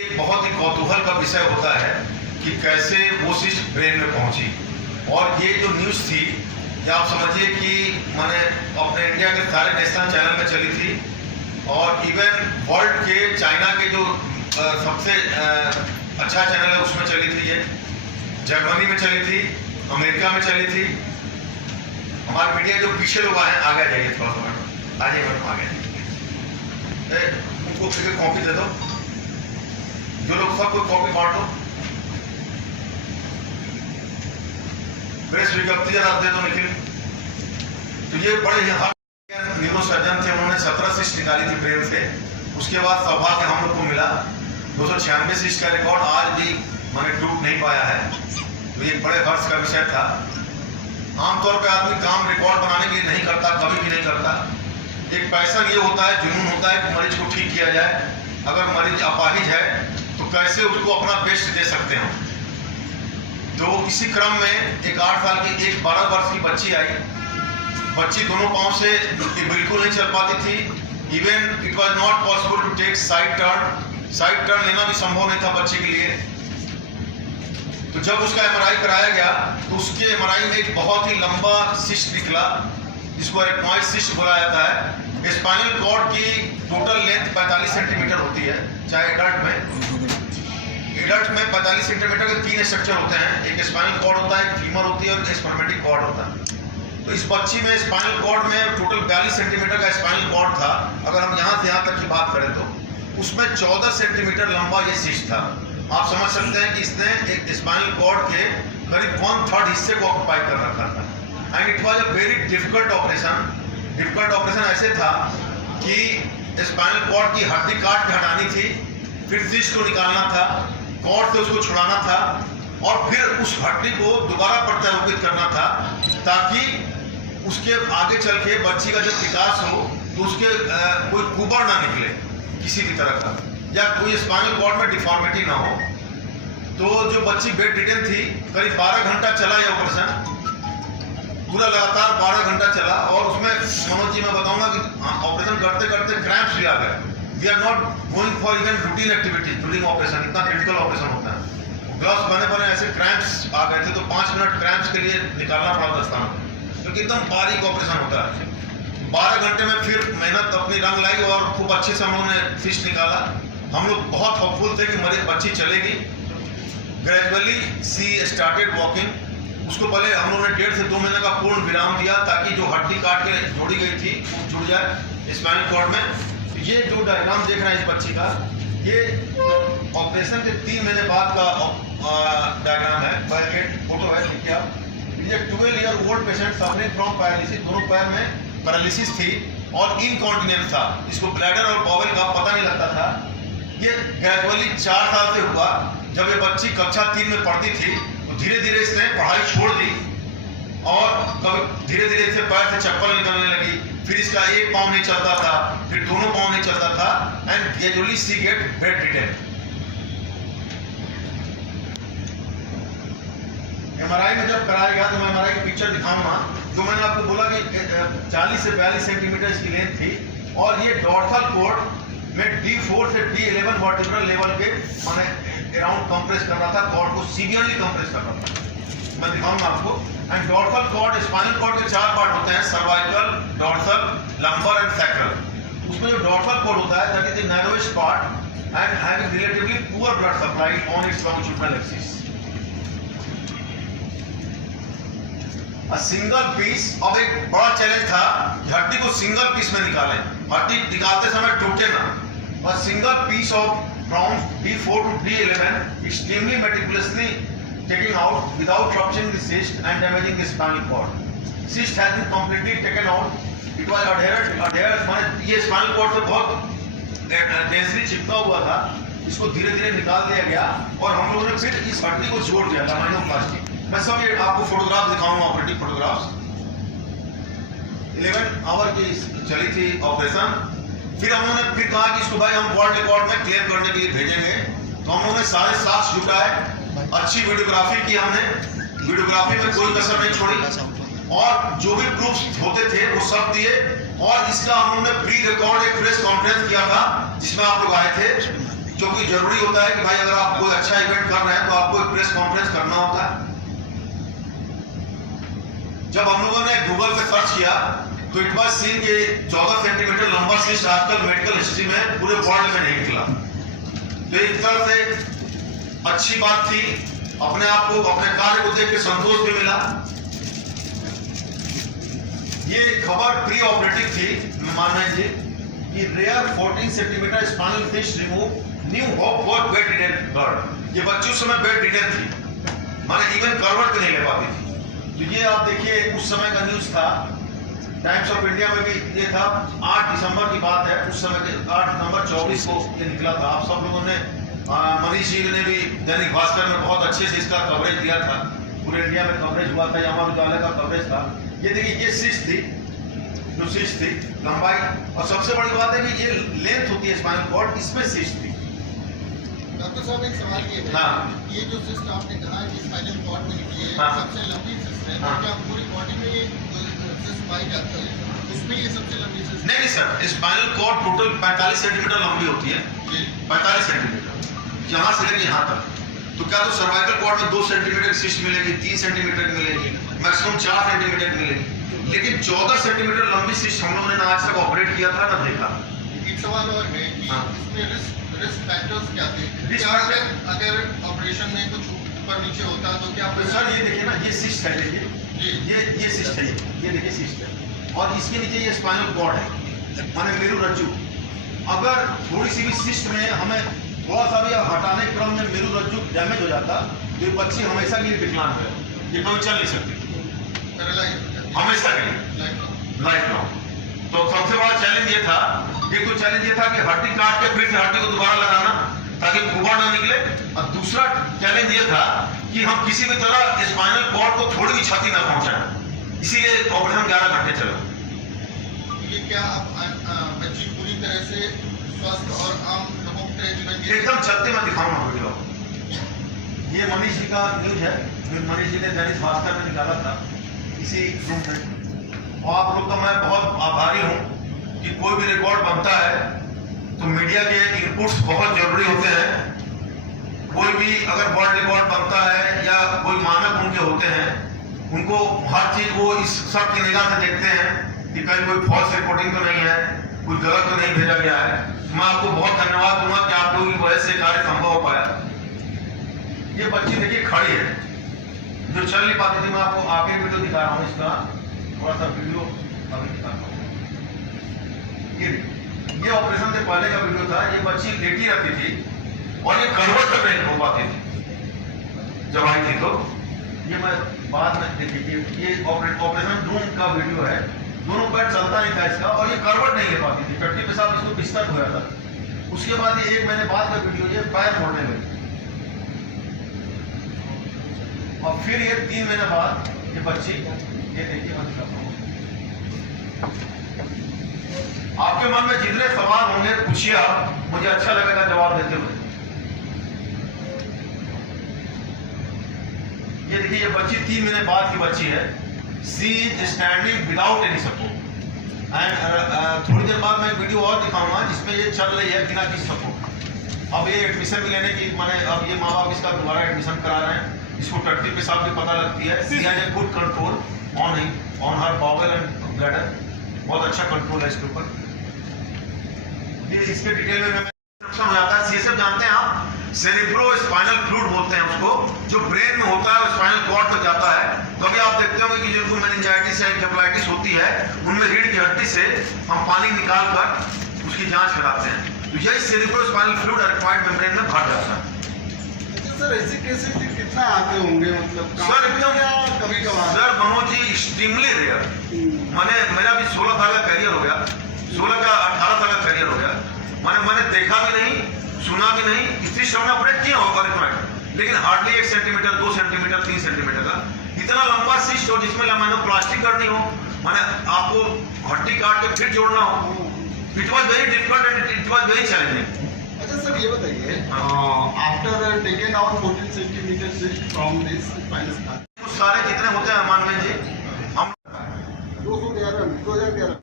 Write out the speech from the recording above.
एक बहुत ही कौतूहल का विषय होता है कि कैसे वो सिस्ट ब्रेन में पहुंची। और ये जो न्यूज़ थी, या आप समझिए कि मैंने अपने इंडिया के सारे नेशनल चैनल में चली थी, और इवन वर्ल्ड के चाइना के जो सबसे अच्छा चैनल है उसमें चली थी, ये जर्मनी में चली थी, अमेरिका में चली थी। हमारे मीडिया जो पीछे लोग आए, आगे जाइए थोड़ा सा, आ जाइए मैडम, आगे उनको फिर कॉपी दे दो, जो लोग सबको कॉपी बांट दो। प्रेस विज्ञप्ति आप दे दो निखिल। तो ये बड़े ही न्यूरो सर्जन थे, उन्होंने 17 सिस्ट निकाली थी ब्रेन से। उसके बाद सौभाग्य हम लोग को मिला 296 सिस्ट का रिकॉर्ड आज भी मैंने टूट नहीं पाया है। तो ये बड़े हर्ष का विषय था। आमतौर पर आदमी काम रिकॉर्ड बनाने के लिए नहीं करता, कभी भी नहीं करता। एक पैशन ये होता है, जुनून होता है कि मरीज को ठीक किया जाए। अगर मरीज अपाहिज है तो कैसे उसको अपना बेस्ट दे सकते हैं। तो इसी क्रम में एक 8 साल की, एक 12 वर्ष की बच्ची आई। बच्ची दोनों पांव से बिल्कुल नहीं चल पाती थी। Even it was not possible to take side turn लेना भी संभव नहीं था बच्चे के लिए। तो जब उसका एमआरआई कराया गया तो उसके एमआरआई में एक बहुत ही लंबा सिस्ट निकला, जिसको एटमॉइड सिस्ट बोला जाता है। स्पाइनल कॉर्ड की टोटल लेंथ 45 सेंटीमीटर होती है, चाहे एडल्ट में 45 सेंटीमीटर के 3 स्ट्रक्चर होते हैं। एक स्पाइनल कॉर्ड होता है, एक फीमर होती है और एक स्पर्मेटिक कॉर्ड होता है। तो इस बच्ची में स्पाइनल कॉर्ड में टोटल 42 सेंटीमीटर का स्पाइनल कॉर्ड था। अगर हम यहाँ से यहाँ तक की बात करें तो उसमें 14 सेंटीमीटर लंबा ये सिस्ट था। आप समझ सकते हैं कि इसने एक स्पाइनल कॉर्ड के करीब 1/3 हिस्से को ऑक्यूपाई कर रखा था। And it was a very difficult operation. Difficult operation ऐसे था कि स्पाइनल कॉर्ड की हड्डी काट के हटानी थी, फिर सिस्ट को निकालना था, कॉर्ड से उसको छुड़ाना था, और फिर उस हड्डी को दोबारा प्रत्यारोपित करना था, ताकि उसके आगे चल के बच्ची का जब विकास हो तो उसके कोई कुबर ना निकले किसी भी तरह का, या कोई स्पाइनल कॉर्ड में डिफॉर्मिटी ना हो। तो जो बच्ची बेड रिडन थी, करीब 12 घंटा चला यह ऑपरेशन, पूरा लगातार 12 घंटा चला। और उसमें मनोज जी मैं बताऊंगा कि ऑपरेशन करते करते क्रैम्प्स भी आ गए। We are not going for even routine activities during operation, इतना क्रिटिकल ऑपरेशन होता है। ग्लव्स बने ऐसे क्रैम्प्स आ गए थे, तो 5 मिनट क्रैम्प्स के लिए निकालना पड़ा दस्ताना, क्योंकि एकदम बारीक ऑपरेशन होता है। 12 घंटे में फिर मेहनत अपनी रंग लाई और खूब अच्छे से हम लोगों ने फिस्ट निकाला। हम लोग बहुत होपफुल थे कि मरीज बच्ची चलेगी। ग्रेजुअली सी स्टार्टेड वॉकिंग। उसको पहले हम लोगों ने 1.5 से 2 महीने का पूर्ण विराम दिया, ताकि जो हड्डी काट के जोड़ी गई थी वो जुड़ जाए स्पाइनल कॉर्ड में। ये जो डायग्राम देख रहे हैं इस बच्ची का, ये ऑपरेशन के 3 महीने बाद का डायग्राम है, फोटो है, देखिए आप। ये 12 year old patient suffering from paralysis, दोनों पैर में पैरालिसिस थी और इनकॉन्टिनेंस था। इसको ब्लैडर और बॉवल का पता नहीं लगता था। ये ग्रेजुअली 4 साल से हुआ। जब ये बच्ची कक्षा 3 में पढ़ती थी तो धीरे धीरे इसने पढ़ाई छोड़ दी, और कभी धीरे धीरे इससे पैर से चप्पल निकलने लगी। फिर इसका एक पाँव नहीं चलता था, फिर दोनों पाँव नहीं चलता था, and gradually she get bedridden. MRI में जब कराया गया तो मैं एमआरआई की पिक्चर दिखाऊंगा। जो मैंने आपको बोला कि 40 से 42 सेंटीमीटर इसकी लेंथ थी, और ये डॉर्सल कोड में D4 से D11 वर्टिब्रल लेवल पे मैंने अराउंड कंप्रेस कर रहा था, कॉर्ड को सीवियरली कंप्रेस कर रहा था। मैं दिखाऊंगा आपको। And dorsal cord, spinal cord के 4 पार्ट होते हैं, cervical, dorsal, lumbar and sacral. उसमें जो डॉर्सल कॉर्ड होता है, that is the narrowest part and having relatively poor blood supply on its longitudinal axis. A single piece. अब एक बड़ा चैलेंज था, हड्डी को सिंगल पीस में निकालें, हड्डी निकालते समय टूटे ना। और single piece of from D4 to D11 extremely meticulously taken out without rupturing the cyst and damaging the spinal cord. Cyst has been completely taken out. It was adhered माने ये spinal cord से बहुत densely चिपका हुआ था। इसको धीरे धीरे निकाल दिया गया, और हम लोगों ने फिर इस हड्डी को जोड़ दिया लाइनोप्लास्टी। मैं सब ये आपको फोटोग्राफ दिखाऊंगा, ऑपरेटिव फोटोग्राफ्स। 11 आवर की चली थी ऑपरेशन। फिर हम लोगों ने फिर कहा कि इसको भाई हम वर्ल्ड रिकॉर्ड में क्लेम करने के लिए भेजेंगे। तो हम लोगों ने सारे साक्ष्य जुटाए, अच्छी वीडियोग्राफी की हमने, वीडियोग्राफी में कोई कसर नहीं छोड़ी, और जो भी प्रूफ्स होते थे वो सब दिए। और इसका हम लोगों ने प्री रिकॉर्ड एक प्रेस कॉन्फ्रेंस किया था, जिसमें आप लोग आए थे। जो कि जरूरी होता है कि भाई अगर आप कोई अच्छा इवेंट कर रहे हैं तो आपको एक प्रेस कॉन्फ्रेंस करना होता है। जब हम लोगों ने गूगल पे सर्च किया तो इट वाज सीन कि 14 सेंटीमीटर लंबा सिस्ट आजकल मेडिकल हिस्ट्री में पूरे वर्ल्ड में नहीं निकला। तो एक तरह से अच्छी बात थी, अपने आप को अपने कार्य को देख के संतोष भी मिला। ये खबर प्री ऑपरेटिव थी मानव जी कि rare 14 centimetre spinal fish remove new hope for bedridden bird. ये बच्चों समय बेड रिडेन थी, माने इवन करवट भी नहीं ले पाती थी। तो ये आप देखिए उस समय का न्यूज था, टाइम्स ऑफ इंडिया में भी ये था। 8 दिसंबर की बात है, उस समय के 8 दिसंबर 24 को ये निकला था। आप सब लोगों ने मनीष जी ने भी दैनिक भास्कर में बहुत अच्छे से इसका कवरेज दिया था, पूरे इंडिया में कवरेज हुआ था, अमर उजाला का कवरेज था। ये देखिए ये सिस्ट थी, जो सिस्ट थी लंबाई, और सबसे बड़ी बात है कि ये लेंथ होती है स्पाइनल कॉर्ड, इसमें सिस्ट थी। डॉक्टर साहब एक सवाल ये है, हाँ। ये जो सिस्ट आपने कहा कि स्पाइनल कॉर्ड में निकली है, हाँ। सबसे लंबी सिस्ट है, हाँ। क्या पूरी बॉडी में ये सिस्ट पाई जाती है, उसमें ये सबसे लंबी सिस्ट? नहीं sir, spinal cord total 45 centimetre लंबी होती है, 45 सेंटीमीटर यहाँ से लेकर यहाँ तक। तो क्या तो सर्वाइकल कॉर्ड में 2 सेंटीमीटर सिस्ट मिलेगी, 3 सेंटीमीटर मिलेगी, मैक्सिमम 4 सेंटीमीटर मिलेगी, लेकिन 14 सेंटीमीटर लंबी सिस्ट हम लोगों ने आज तक ऑपरेट किया था ना देखा। एक सवाल और है कि हाँ। इसमें रिस्क फैक्टर्स क्या थे? रिस्क क्या फैक्टर अगर ऑपरेशन में कुछ ऊपर नीचे होता तो क्या? तो सर ये देखिए ना, ये सिस्ट है, देखिए ये सिस्ट है, ये देखिए सिस्ट है, और इसके नीचे ये स्पाइनल कॉर्ड है, माने मेरुरज्जु। अगर थोड़ी सी भी सिस्ट में हमें थोड़ा सा भी हटाने के क्रम में मेरुरज्जु डैमेज हो जाता तो ये बच्ची हमेशा के लिए विकलांग है, ये कभी चल नहीं सकती हमेशा के लिए, लाइफ लॉन्ग। तो सबसे बड़ा चैलेंज ये था, एक तो चैलेंज ये था कि हड्डी काट के फिर से हड्डी को दोबारा लगाना ताकि खुबा ना निकले, और दूसरा चैलेंज ये था कि हम किसी भी तरह स्पाइनल कॉर्ड को थोड़ी भी क्षति ना पहुंचाएं, इसीलिए ऑपरेशन 11 घंटे चला। ये क्या अब बच्ची पूरी तरह से स्वस्थ और आम लोगों की तरह जीवन जी? एकदम चलते मैं दिखाऊंगा वीडियो। ये मनीष जी का न्यूज है, जो मनीष जी ने दैनिक भास्कर में निकाला था इसी रूम में। और आप लोग का मैं बहुत आभारी हूँ कि कोई भी रिकॉर्ड बनता है तो मीडिया के इनपुट्स बहुत जरूरी होते हैं। कोई भी अगर वर्ल्ड रिकॉर्ड बनता है या कोई मानक उनके होते हैं, उनको हर चीज वो इस सब की निगाह से देखते हैं कि कहीं कोई फॉल्स रिपोर्टिंग तो नहीं है, कुछ गलत तो नहीं भेजा गया है। मैं आपको बहुत धन्यवाद दूंगा कि आप लोगों की वजह से कार्य संभव हो पाया। ये बच्ची देखिए खड़ी है, जो चल नहीं पाती थी। मैं आपको आगे वीडियो दिखा रहा हूँ, इसका थोड़ा सा वीडियो अभी दिखाता हूँ। ये ऑपरेशन से पहले का वीडियो था। ये बच्ची लेटी रहती थी और ये करवट तक नहीं हो पाती थी जब आई थी। तो ये मैं बाद में देखिए, ये ऑपरेशन रूम का वीडियो है। दोनों पैर चलता नहीं था इसका, और ये करवट नहीं ले पाती थी, टट्टी पे साहब इसको बिस्तर हो जाता। उसके बाद ये 1 महीने बाद का वीडियो, ये पैर मोड़ने लगी, और फिर ये 3 महीने बाद ये बच्ची, ये देखिए मैं दिखाता हूँ। आपके मन में जितने सवाल होंगे पूछिए आप, मुझे अच्छा लगेगा जवाब देते हुए। ये देखिए, ये बच्ची 3 महीने बाद की बच्ची है। She is standing without any support, and थोड़ी देर बाद मैं वीडियो और दिखाऊंगा जिसमें ये चल रही है बिना किसी सपोर्ट। अब ये एडमिशन भी लेने की माने, अब ये माँ बाप इसका दोबारा एडमिशन करा रहे हैं। इसको टट्टी पेशाब भी पता लगती है। She has a good control on her bowel and bladder, बहुत अच्छा कंट्रोल है इसके ऊपर। ये इसके डिटेल में नुकसान हो जाता है। सीएसएफ जानते हैं आप, सेरिब्रो स्पाइनल फ्लूइड बोलते हैं उसको, जो ब्रेन में होता है स्पाइनल कॉर्ड तक जाता है। कभी आप देखते होंगे कि जिनको मेनिंजाइटिस या एन्सेफेलाइटिस होती है, उनमें रीढ़ की हड्डी से हम पानी निकाल कर उसकी जांच कराते हैं। तो यही सेरिब्रो स्पाइनल फ्लूइड एरिथ्मॉइड मेम्ब्रेन में भर जाता है। सर ऐसे केसेस कितना आते होंगे, मतलब सर एकदम कभी कभार? Sir Manoj ji, extremely rare. मैंने, मेरा भी 16 साल का करियर हो गया, 18 साल का करियर हो गया। मैंने देखा भी नहीं, सुना भी नहीं। इसी समय ऑपरेट किया होगा रिकमेंड, लेकिन हार्डली 1 सेंटीमीटर, 2 सेंटीमीटर, 3 सेंटीमीटर का इतना लंबा सिस्ट हो जिसमें प्लास्टिक करनी हो, मैंने आपको हड्डी काट के फिर जोड़ना हो। It was very difficult and it was very challenging. अच्छा सर ये बताइए, after taken out 14 centimetre cyst from this spinal cord, सारे जितने होते हैं मानवेंद्र जी, हम 2011